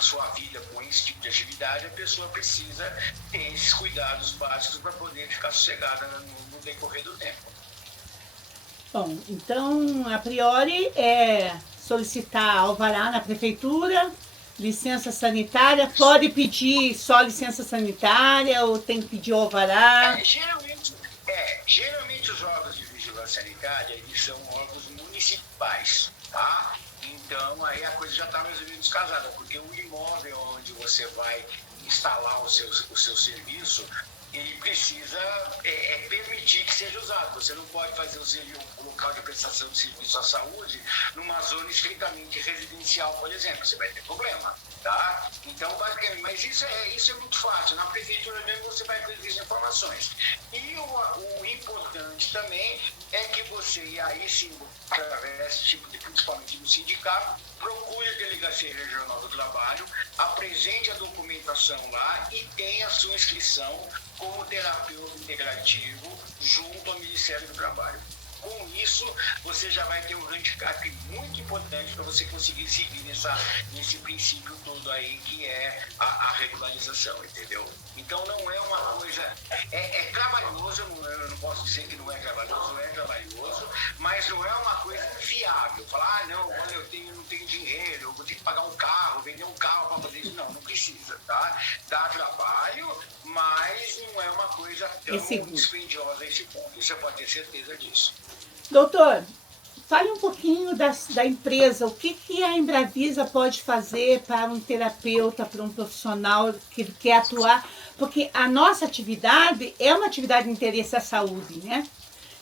sua vida com esse tipo de atividade, a pessoa precisa ter esses cuidados básicos para poder ficar sossegada no decorrer do tempo. Bom, então, a priori, é solicitar alvará na prefeitura, licença sanitária, pode pedir só licença sanitária ou tem que pedir alvará? Geralmente os órgãos de vigilância sanitária, eles são órgãos municipais, tá? Então, aí a coisa já está mais ou menos casada, porque o imóvel onde você vai instalar o seu serviço, ele precisa permitir que seja usado. Você não pode fazer o local de prestação de serviço à saúde numa zona estritamente residencial, por exemplo. Você vai ter problema, tá? Então, basicamente, mas isso é muito fácil. Na prefeitura mesmo você vai ter as informações. E o importante também é que você, e aí sim, através tipo principalmente do sindicato, procure a Delegacia Regional do Trabalho, apresente a documentação lá e tenha a sua inscrição como terapeuta integrativo junto ao Ministério do Trabalho. Com isso, você já vai ter um handicap muito importante para você conseguir seguir nesse princípio todo aí que é a regularização, entendeu? Então não é uma coisa... É trabalhoso, eu não posso dizer que não é trabalhoso, mas não é uma coisa inviável. Falar, não, olha, eu não tenho dinheiro, eu vou ter que pagar um carro, vender um carro para fazer isso. Não precisa, tá? Dá trabalho, mas não é uma coisa tão dispendiosa a esse ponto. Você pode ter certeza disso. Doutor, fale um pouquinho da empresa. O que a Embravisa pode fazer para um terapeuta, para um profissional que quer atuar? Porque a nossa atividade é uma atividade de interesse à saúde, né?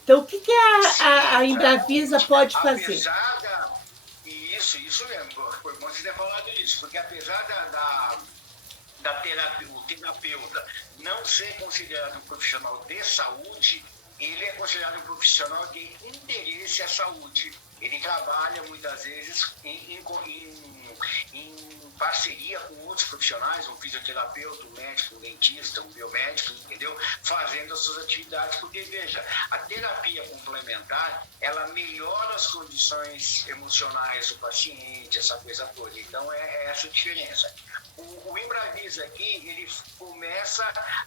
Então, o que a Embravisa pode fazer? Isso mesmo. Foi bom você ter falado disso, porque apesar da terapia, o terapeuta não ser considerado um profissional de saúde, ele é considerado um profissional de interesse à saúde. Ele trabalha muitas vezes em parceria com outros profissionais, um fisioterapeuta, um médico, um dentista, um biomédico, entendeu? Fazendo as suas atividades, porque, veja, a terapia complementar, ela melhora as condições emocionais do paciente, essa coisa toda. Então, é essa a diferença. O Embravisa aqui, ele começa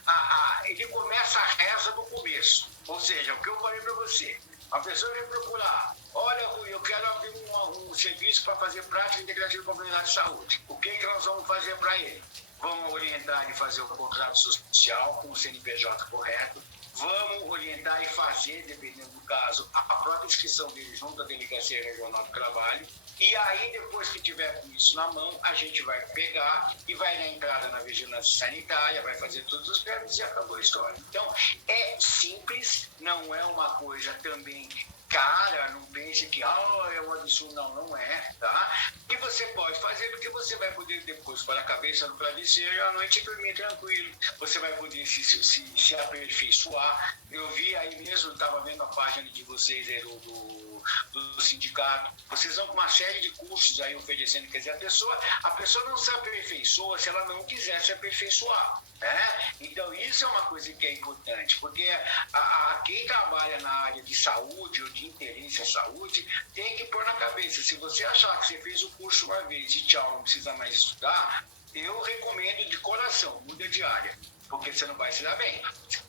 a reza do começo. Ou seja, o que eu falei para você, a pessoa vem procurar, olha, Rui, eu quero abrir um serviço para fazer prática integrativa complementar de saúde. O que nós vamos fazer para ele? Vamos orientar ele a fazer o contrato social com o CNPJ correto, vamos orientar e fazer, dependendo do caso, a própria inscrição dele junto à Delegacia Regional do Trabalho, E aí, depois que tiver com isso na mão, a gente vai pegar e vai na entrada na vigilância sanitária, vai fazer todos os trâmites e acabou a história. Então, é simples, não é uma coisa também cara, não pense que é um absurdo, não é, tá? E você pode fazer porque você vai poder depois pôr a cabeça no travesseiro e à noite dormir tranquilo. Você vai poder se aperfeiçoar. Eu vi aí mesmo, estava vendo a página de vocês aí do sindicato, vocês vão com uma série de cursos aí oferecendo, quer dizer, a pessoa não se aperfeiçoa se ela não quiser se aperfeiçoar, né? Então isso é uma coisa que é importante, porque quem trabalha na área de saúde ou de interesse à saúde tem que pôr na cabeça, se você achar que você fez o curso uma vez e tchau, não precisa mais estudar, eu recomendo de coração, muda de área, porque você não vai se dar bem.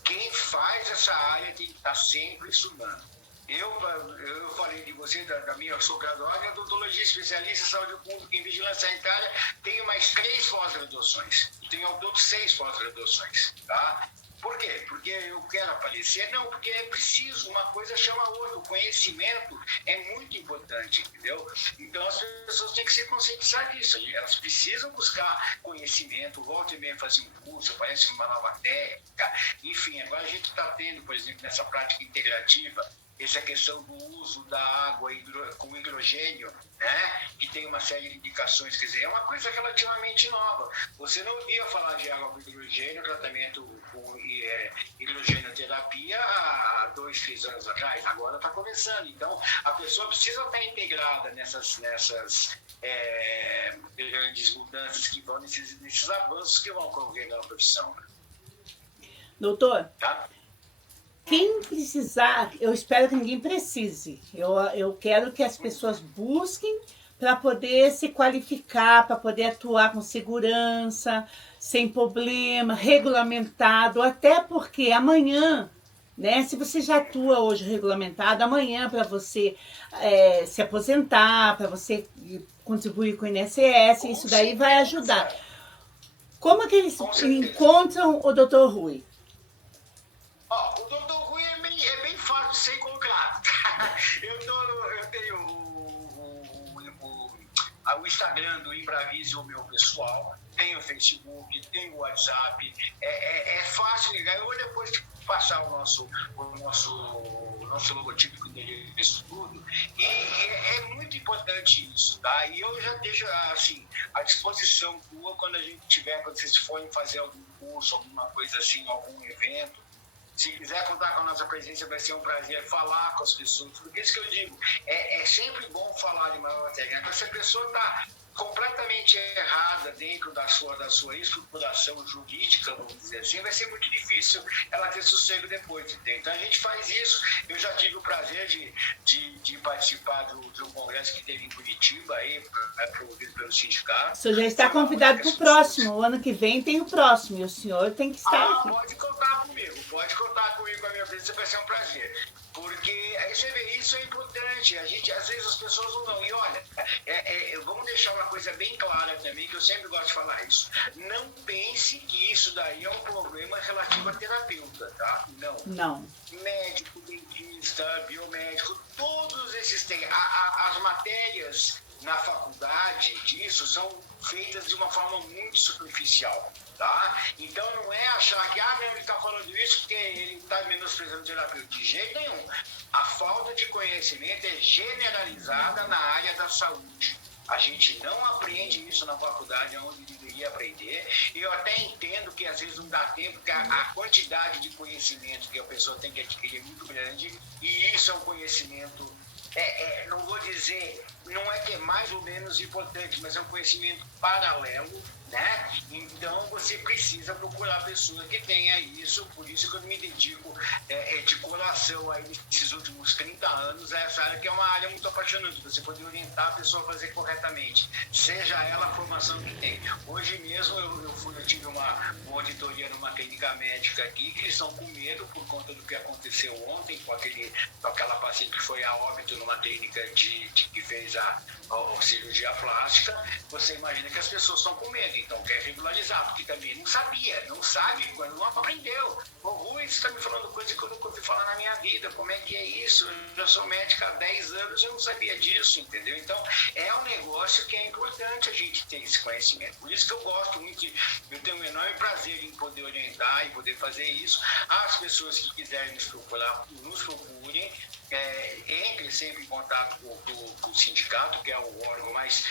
Quem faz essa área tem que estar sempre estudando. Eu falei de você, da minha, eu sou graduado em odontologia, especialista em saúde pública em vigilância sanitária, tenho mais 3 pós-graduações, tenho ao todo 6 pós-graduações, tá? Por quê? Porque eu quero aparecer? Não, porque é preciso, uma coisa chama a outra, o conhecimento é muito importante, entendeu? Então as pessoas têm que se conscientizar disso, elas precisam buscar conhecimento, volta e meia fazer um curso, aparece uma nova técnica, enfim, agora a gente está tendo, por exemplo, nessa prática integrativa, essa questão do uso da água com hidrogênio, né? Que tem uma série de indicações, quer dizer, é uma coisa relativamente nova. Você não ouvia falar de água com hidrogênio, tratamento com hidrogenoterapia há 2, 3 anos atrás, agora está começando. Então, a pessoa precisa estar integrada nessas grandes mudanças que vão, nesses avanços que vão ocorrendo na profissão. Doutor, tá? Quem precisar, eu espero que ninguém precise. Eu quero que as pessoas busquem para poder se qualificar, para poder atuar com segurança, sem problema, regulamentado, até porque amanhã, né? Se você já atua hoje regulamentado, amanhã para você se aposentar, para você contribuir com o INSS, isso daí vai ajudar. Como é que eles encontram o Dr. Rui? O Dr. Rui é bem fácil de ser encontrado. Eu tenho o Instagram do Impravise, o meu pessoal, tenho o Facebook, tenho o WhatsApp, é fácil ligar. Eu vou depois passar o nosso logotipo com endereço tudo, e é muito importante isso, tá? E eu já deixo assim à disposição tua quando vocês forem fazer algum curso, alguma coisa assim, algum evento. Se quiser contar com a nossa presença, vai ser um prazer falar com as pessoas. Por isso que eu digo, é sempre bom falar de uma técnica. Se a pessoa está completamente errada dentro da sua estruturação jurídica, vamos dizer assim, vai ser muito difícil ela ter sossego depois, entende? Então a gente faz isso. Eu já tive o prazer de participar de um congresso que teve em Curitiba, aí, promovido pelo sindicato. O senhor já está convidado para o próximo. O ano que vem tem o próximo, e o senhor tem que estar aqui. Pode contar comigo, com a minha presença, vai ser um prazer. Porque isso é importante. A gente, às vezes as pessoas não dão. E olha, vamos deixar uma coisa bem clara também, que eu sempre gosto de falar isso. Não pense que isso daí é um problema relativo a terapeuta, tá? Não. Médico, dentista, biomédico, todos esses têm. As matérias na faculdade disso são feitas de uma forma muito superficial. Tá? Então não é achar que ele está falando isso porque ele está menosprezando o terapeuta. De jeito nenhum. A falta de conhecimento é generalizada na área da saúde. A gente não aprende isso na faculdade onde deveria aprender. E eu até entendo que às vezes não dá tempo, porque a quantidade de conhecimento que a pessoa tem que adquirir é muito grande. E isso é um conhecimento, não vou dizer, não é que é mais ou menos importante, mas é um conhecimento paralelo, né? Então você precisa procurar pessoas que tenham isso, por isso que eu me dedico de coração aí nesses últimos 30 anos a essa área, que é uma área muito apaixonante, você poder orientar a pessoa a fazer corretamente, seja ela a formação que tem. Hoje mesmo eu tive uma auditoria numa clínica médica aqui, que eles estão com medo por conta do que aconteceu ontem com aquela paciente que foi a óbito numa clínica que fez a cirurgia plástica. Você imagina que as pessoas estão com medo. então quer regularizar, porque também não sabia, não sabe, quando não aprendeu. O Rui está me falando coisa que eu nunca ouvi falar na minha vida, como é que é isso? Eu já sou médica há 10 anos, eu não sabia disso, entendeu? Então, é um negócio que é importante a gente ter esse conhecimento. Por isso que eu gosto muito, eu tenho um enorme prazer em poder orientar e poder fazer isso. As pessoas que quiserem nos procurar, nos procurem. Entre sempre em contato com o sindicato, que é o órgão mais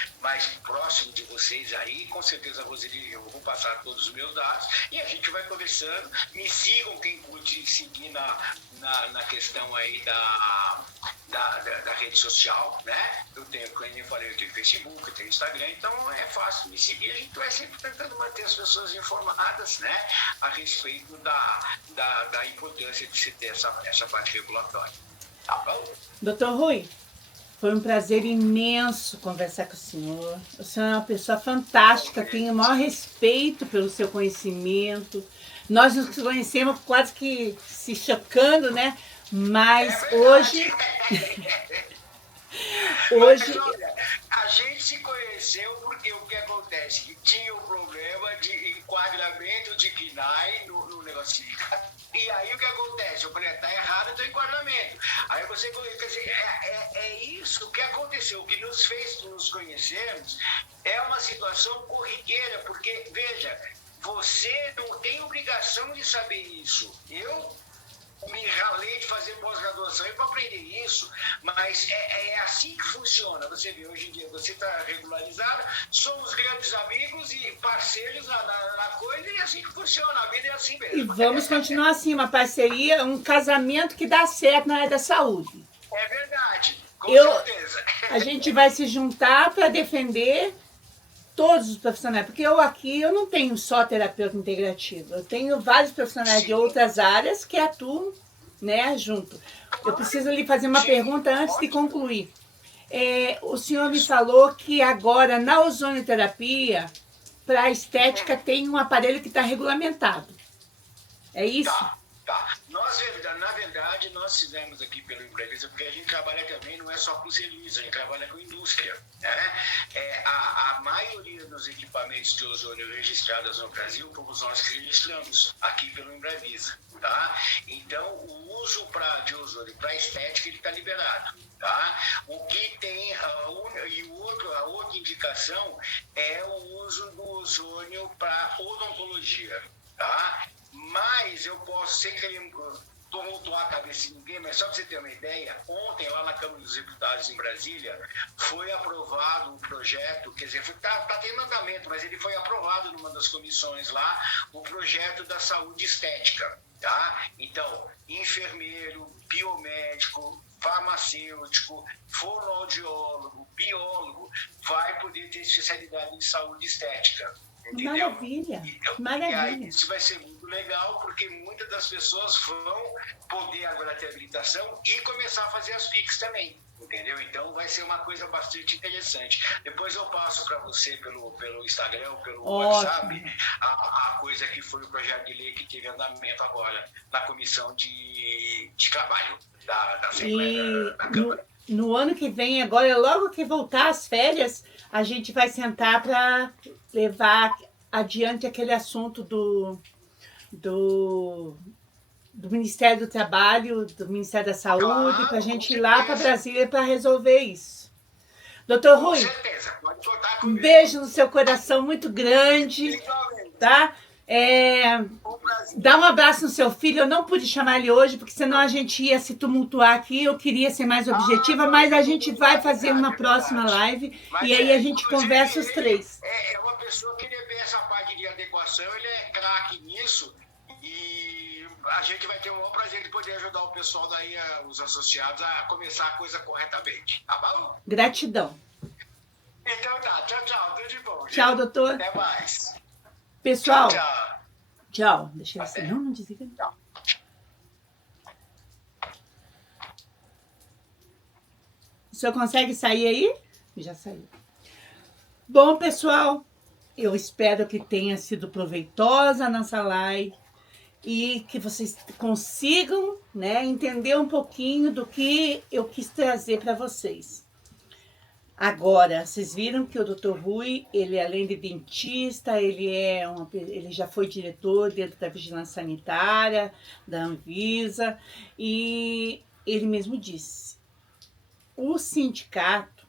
próximo de vocês aí. Com certeza, Roseli, eu vou passar todos os meus dados e a gente vai conversando. Me sigam, quem curte seguir na questão aí da rede social, né? Eu tenho, como eu falei, eu tenho Facebook, eu tenho Instagram, então é fácil me seguir. A gente vai sempre tentando manter as pessoas informadas, né? A respeito da importância de se ter essa parte regulatória. Tá bom? Doutor Rui, foi um prazer imenso conversar com o senhor. O senhor é uma pessoa fantástica, tenho o maior respeito pelo seu conhecimento. Nós nos conhecemos quase que se chocando, né? Mas hoje... Mas, olha, a gente se conheceu porque o que acontece? Tinha um problema de enquadramento de KNAI no negócio de... E aí o que acontece? Eu falei, tá errado o teu enquadramento. Aí você, quer dizer, é isso que aconteceu. O que nos fez nos conhecermos é uma situação corriqueira, porque, veja, você não tem obrigação de saber isso. Eu me ralei de fazer pós-graduação para aprender isso, mas é assim que funciona. Você vê, hoje em dia você está regularizado, somos grandes amigos e parceiros na coisa, e é assim que funciona, a vida é assim mesmo. E vamos continuar assim, uma parceria, um casamento que dá certo na área da saúde. É verdade, com certeza. A gente vai se juntar para defender todos os profissionais, porque eu não tenho só terapeuta integrativo, eu tenho vários profissionais de outras áreas que atuam, né, junto. Eu preciso lhe fazer uma pergunta antes de concluir. O senhor me falou que agora na ozonioterapia, para a estética, tem um aparelho que está regulamentado. É isso? Tá. Na verdade, nós fizemos aqui pelo Imbrevisa, porque a gente trabalha também, não é só com serviço, a gente trabalha com indústria. Né? A maioria dos equipamentos de ozônio registrados no Brasil, fomos nós que registramos aqui pelo Imbrevisa. Tá? Então, o uso de ozônio para estética, ele está liberado. Tá? O que tem, a outra indicação é o uso do ozônio para odontologia. Tá? Mas eu posso, sem querer tumultuar a cabeça de ninguém, mas só para você ter uma ideia, ontem lá na Câmara dos Deputados em Brasília foi aprovado um projeto, quer dizer, está tendo andamento, mas ele foi aprovado numa das comissões lá, o projeto da saúde estética. Tá? Então, enfermeiro, biomédico, farmacêutico, fonoaudiólogo, biólogo, vai poder ter especialidade de saúde estética. Entendeu? Maravilha, então, maravilha. E aí, isso vai ser muito legal, porque muitas das pessoas vão poder agora ter habilitação e começar a fazer as PICs também. Entendeu? Então vai ser uma coisa bastante interessante. Depois eu passo para você pelo Instagram, pelo WhatsApp, a coisa que foi o projeto de lei que teve andamento agora na comissão de trabalho da Assembleia da Câmara. No ano que vem, agora, logo que voltar as férias, a gente vai sentar para levar adiante aquele assunto do Ministério do Trabalho, do Ministério da Saúde, para a gente ir lá para Brasília para resolver isso. Doutor Rui, com certeza, pode contar um comigo. beijo no seu coração muito grande, tá? Dá um abraço no seu filho. Eu não pude chamar ele hoje, porque senão a gente ia se tumultuar aqui. Eu queria ser mais objetiva, mas a gente vai fazer uma próxima live e aí a gente conversa os três. É uma pessoa que ele vê essa parte de adequação, ele é craque nisso e a gente vai ter o maior prazer de poder ajudar o pessoal daí, os associados, a começar a coisa corretamente. Tá bom? Gratidão. Então tá, tchau, tudo de bom. Gente. Tchau, doutor. Até mais. Pessoal, Tchau. Deixa eu assim. Não desliga. Tchau. O senhor consegue sair aí? Já saiu. Bom, pessoal, eu espero que tenha sido proveitosa a nossa live e que vocês consigam, né, entender um pouquinho do que eu quis trazer para vocês. Agora, vocês viram que o Dr. Rui, ele além de dentista, ele já foi diretor dentro da Vigilância Sanitária, da Anvisa, e ele mesmo disse, o sindicato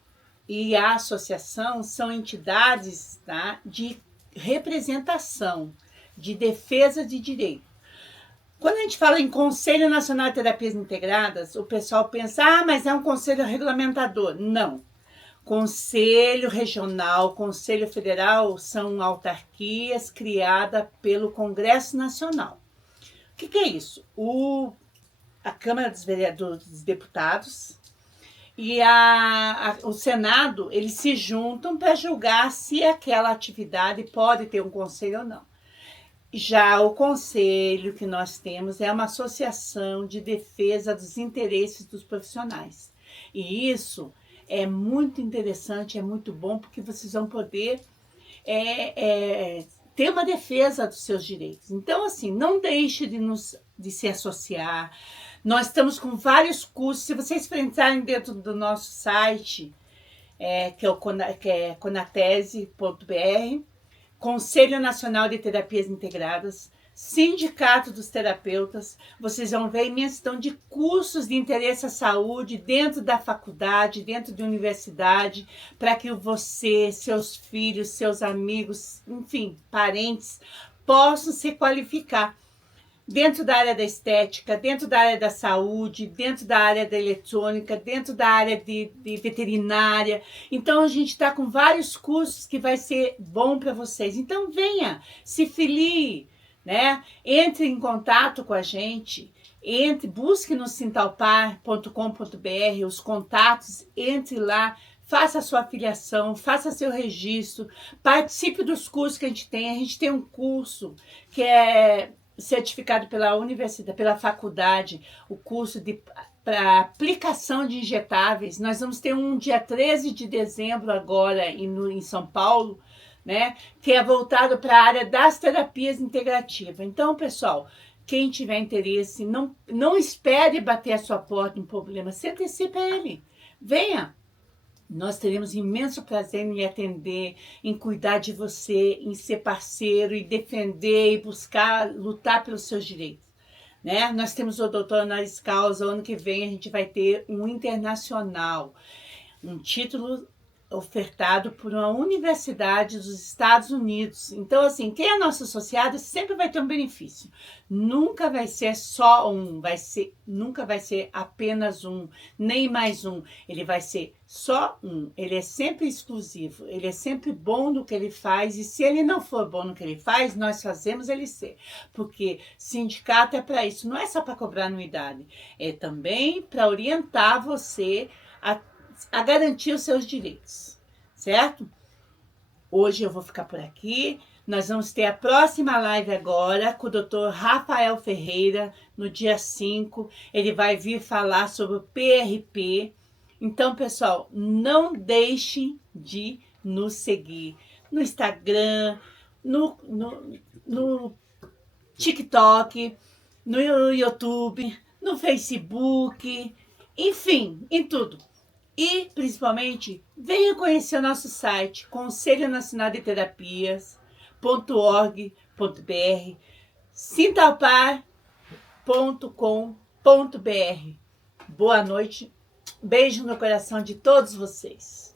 e a associação são entidades, tá, de representação, de defesa de direito. Quando a gente fala em Conselho Nacional de Terapias Integradas, o pessoal pensa, mas é um conselho regulamentador. Não. Conselho Regional, Conselho Federal são autarquias criadas pelo Congresso Nacional. O que é isso? A Câmara dos Deputados e o Senado, eles se juntam para julgar se aquela atividade pode ter um conselho ou não. Já o conselho que nós temos é uma associação de defesa dos interesses dos profissionais. E isso é muito interessante, é muito bom, porque vocês vão poder ter uma defesa dos seus direitos. Então, assim, não deixe de se associar. Nós estamos com vários cursos. Se vocês entrarem dentro do nosso site, que é conatese.br, Conselho Nacional de Terapias Integradas, Sindicato dos Terapeutas, vocês vão ver a imensidão de cursos de interesse à saúde dentro da faculdade, dentro da universidade, para que você, seus filhos, seus amigos, enfim, parentes, possam se qualificar. Dentro da área da estética, dentro da área da saúde, dentro da área da eletrônica, dentro da área de veterinária. Então, a gente está com vários cursos que vai ser bom para vocês. Então, venha, se filie, né? Entre em contato com a gente, busque no sintalpar.com.br os contatos, entre lá, faça a sua afiliação, faça seu registro, participe dos cursos que a gente tem. A gente tem um curso que é certificado pela universidade, pela faculdade, o curso para aplicação de injetáveis. Nós vamos ter um dia 13 de dezembro agora em São Paulo, né, que é voltado para a área das terapias integrativas. Então, pessoal, quem tiver interesse, não espere bater a sua porta um problema, se antecipe a ele. Venha! Nós teremos imenso prazer em lhe atender, em cuidar de você, em ser parceiro e defender e buscar, lutar pelos seus direitos, né? Nós temos o doutor honoris causa, ano que vem a gente vai ter um internacional, um título ofertado por uma universidade dos Estados Unidos. Então, assim, quem é nosso associado sempre vai ter um benefício. Nunca vai ser só um, nunca vai ser apenas um, nem mais um. Ele vai ser só um. Ele é sempre exclusivo, ele é sempre bom no que ele faz, e se ele não for bom no que ele faz, nós fazemos ele ser. Porque sindicato é para isso, não é só para cobrar anuidade, é também para orientar você a garantir os seus direitos, certo? Hoje eu vou ficar por aqui. Nós vamos ter a próxima live agora com o Dr. Rafael Ferreira, no dia 5. Ele vai vir falar sobre o PRP. Então, pessoal, não deixem de nos seguir no Instagram, no TikTok, no YouTube, no Facebook, enfim, em tudo. E, principalmente, venha conhecer o nosso site, Conselho Nacional de Terapias.org.br, sintalpar.com.br. Boa noite, beijo no coração de todos vocês.